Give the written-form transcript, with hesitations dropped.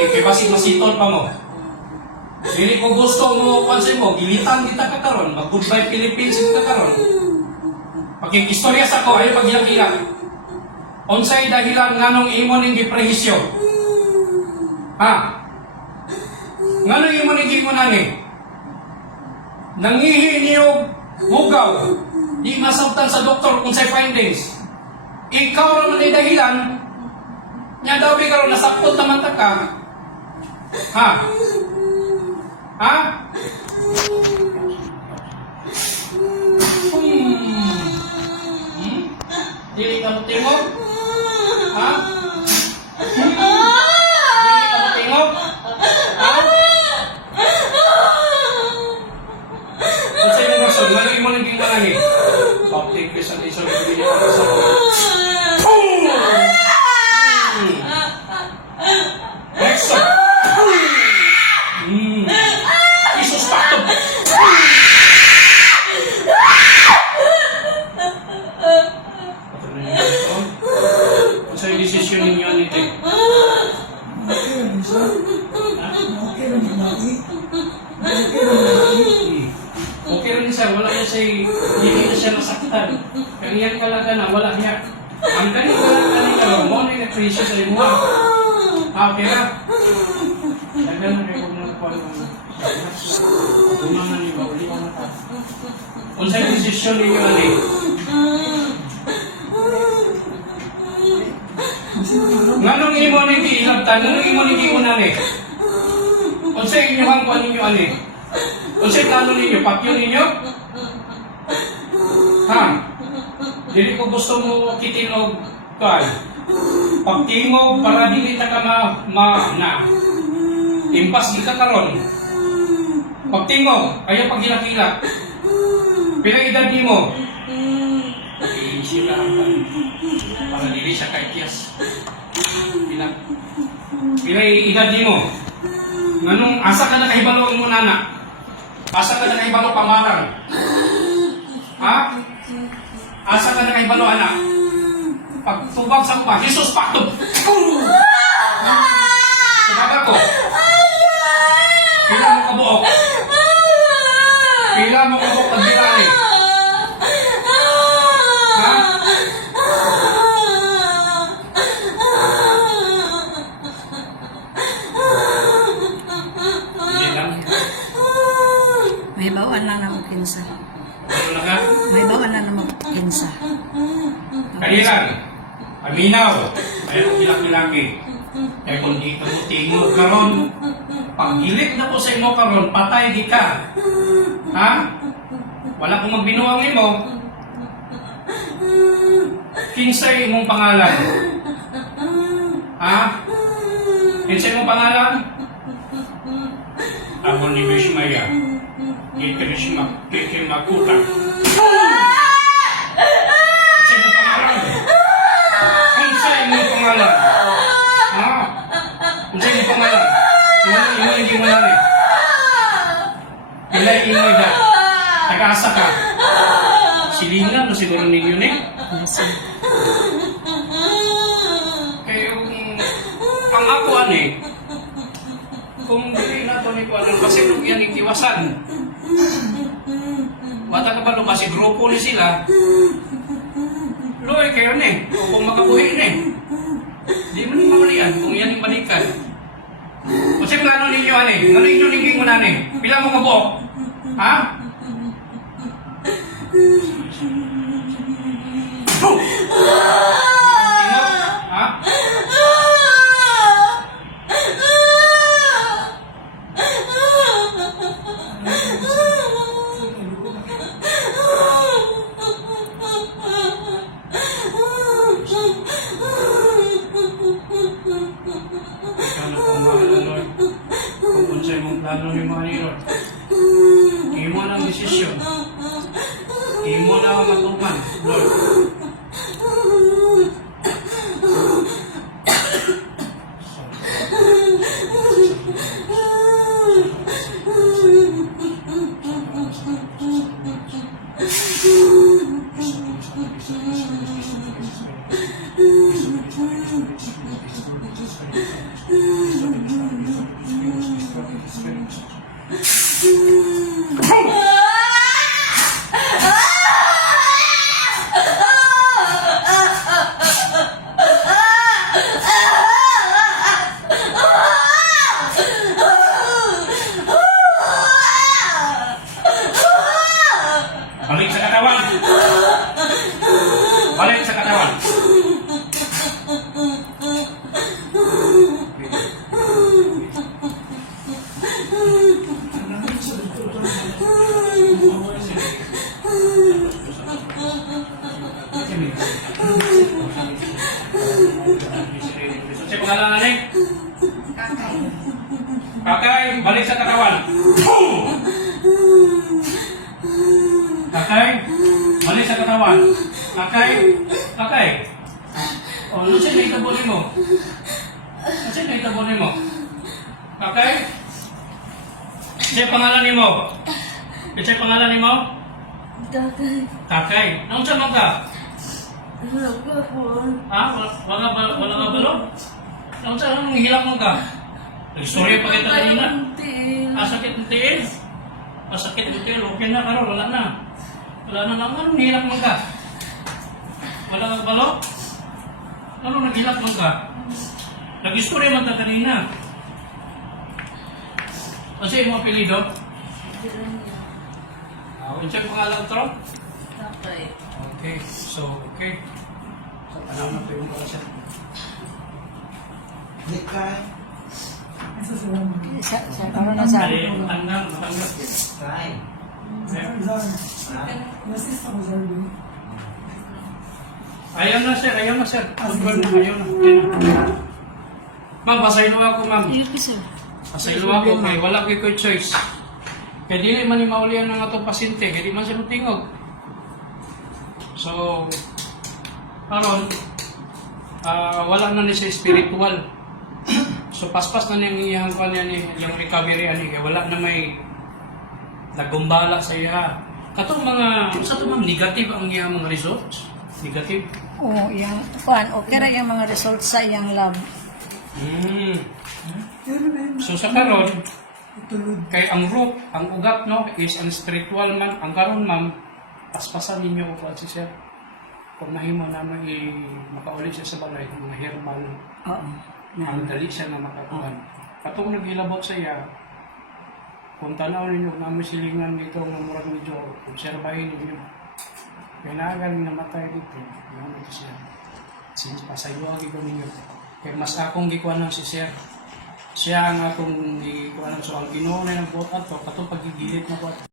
ani, kay basig masitol pa mo. Dili ko gusto mo pansin mo, gilitan kita ka karon, mag-goodbye Philippines kita karon. Pakikistorya sa ko, ayo paghilak-hilak. Unsay dahilan nganong imo ning giprehisyo? Ha? Nganong imo ning giingon ani? Nangihi niyo bugaw, di masabtan sa doktor kung say findings. Ikaw naman ay dahilan, niya daw karon nasakot naman ta ka. Ha? Ha? Dili ka mo tingog? Ha? Dili ka mo tingog? Ha? Kasi yung rason, malagay mo nang gingalangin. Optic fish ang isang ibigay niya para sa next song. Jesus patog. Ano sa'yo desisyon ninyo nito? Okay rin siya, wala niya siya, hindi na siya nasaktan. Kaniyan kalaga na, wala niya. Ang kaniyan kalaga na, mo na yung presyo sa limo. Okay na. Tagal na kayo kung nagkuhan mo. Unang na niyo, uli ko na ta. Kung sa'yo desisyon ninyo ali. Nganong imo niti ilabtan, nganong imo niti unan eh. Kung sa'yo inyuhang kuhan ninyo ali. Kung sa'yo plano ninyo, pakyo ninyo? Ha? Dili ko gusto mo kitinog kuhan. Pagtingog para dili ta ka na. Impas di ka karon. Pagtingog, kaya paghilak-hilak. Pilang edad ni mo? Iisip lang para dili siya kaikyas. Pilang edad ni mo? Nganong asa ka na kahibalo mo nana? Asa ka na kahibalo pamarang? Ha? Asa ka na kahibalo anak? Pagtubag sa kupa, Jesus patog! Tumaga ko. Pila mo kabuok. Pila mo kabuok pagbilani. Ha? Hindi lang. May bawaan na naman kinsa. Ano na ka? May bawaan na naman kinsa. Kailan? Aminaw. Ayaw hilak-hilaki. Kaya kung di ka mo tingog karon, pag-ilit na po sa imo karon, patay di ka. Ha? Wala kong magbinuang imo. Kinsay imong pangalan? Ha? Kinsay imong pangalan? Ako ni Bishmaya. Kikimakuta. Kinsay imong pangalan? Kinsay imong pangalan? Ha? Kinsay imong pangalan? Imo hindi mo nari. Pilay imo edad. Nag-asa ka. Silingan na siguro ninyo ni. Kaya ang ako ani, kung dili na ito ni Kuanon, kasi nung yan ikiwasan. Bata ka ba nung kasi grupo ni sila, loy kayo ni, kung makabuhi ni. Di mo ni mamalian kung yan yung balikan. Kasi plano ninyo ani, ano inyo ningin mo na ni? Pila mo kabuok? Ha? Ha? Kung sa'yo mong plano ni Manilo, imo ng desisyon. Imo na matuman, Lord. Kakay? Kakay? O, ano siya naitabunin mo? Ano siya naitabunin mo? Kakay? Siya pangalan ni mo? Siya pangalan ni mo? Tatay. Kakay? Ano siya ka? Nagkapon. Ha? Wala ka balo? Ano siya? Anong hilak mo ka? Nag-story pa kita kanina. Sakit ng tiil? Sakit ng tiil? Okay na karo, wala na. Wala na naman. Anong hilak mo ka? Wala ka balo? Ano naghilak mo ka? Nag-story man ka kanina. Ano siya yung mga apelido? Ano siya yung pangalan to? Tatay. Okay, so, okay. So, panahon na po yung mga siya. Sa karon na sa Dali, matanggal. Ayaw na sir, ayaw na sir. Ayaw na, ayaw na. Ma'am, pasaylo ako ma'am. Pasaylo ako, kay wala kay ko choice. Kaya dili man yung maulian ng atong pasyente, kaya di man siya tingog. So, karon wala na ni siya spiritual. So, paspas na niyang iyang kanya ni yung recovery ani, kaya wala na may nagumbala sa iya. Katong mga, sa ito ma'am, negative ang iyang mga results. Negative. Oo, yung kuan, okay ra yung mga results sa iyang lab. So sa karon, kay ang root, ang ugat no is ang spiritual man. Ang karon ma'am, paspasan ninyo ko si sir. Kung mahimo na makaulit siya sa balay, mga herbal, Oo. ang dali siya na makakuhan. Katong naghilabot sa iya, kung tanaw ninyo na may silingan dito ng murag medyo, obserbahin ninyo. Kaya nakagaling namatay dito, yan ito siya. Since pasayo ang ikaw ninyo. Kaya mas akong gikuha ng si sir. Siya ang akong gikuha ng so ang Ginoo na nagbuhat ato, katong pagigilit na buhat.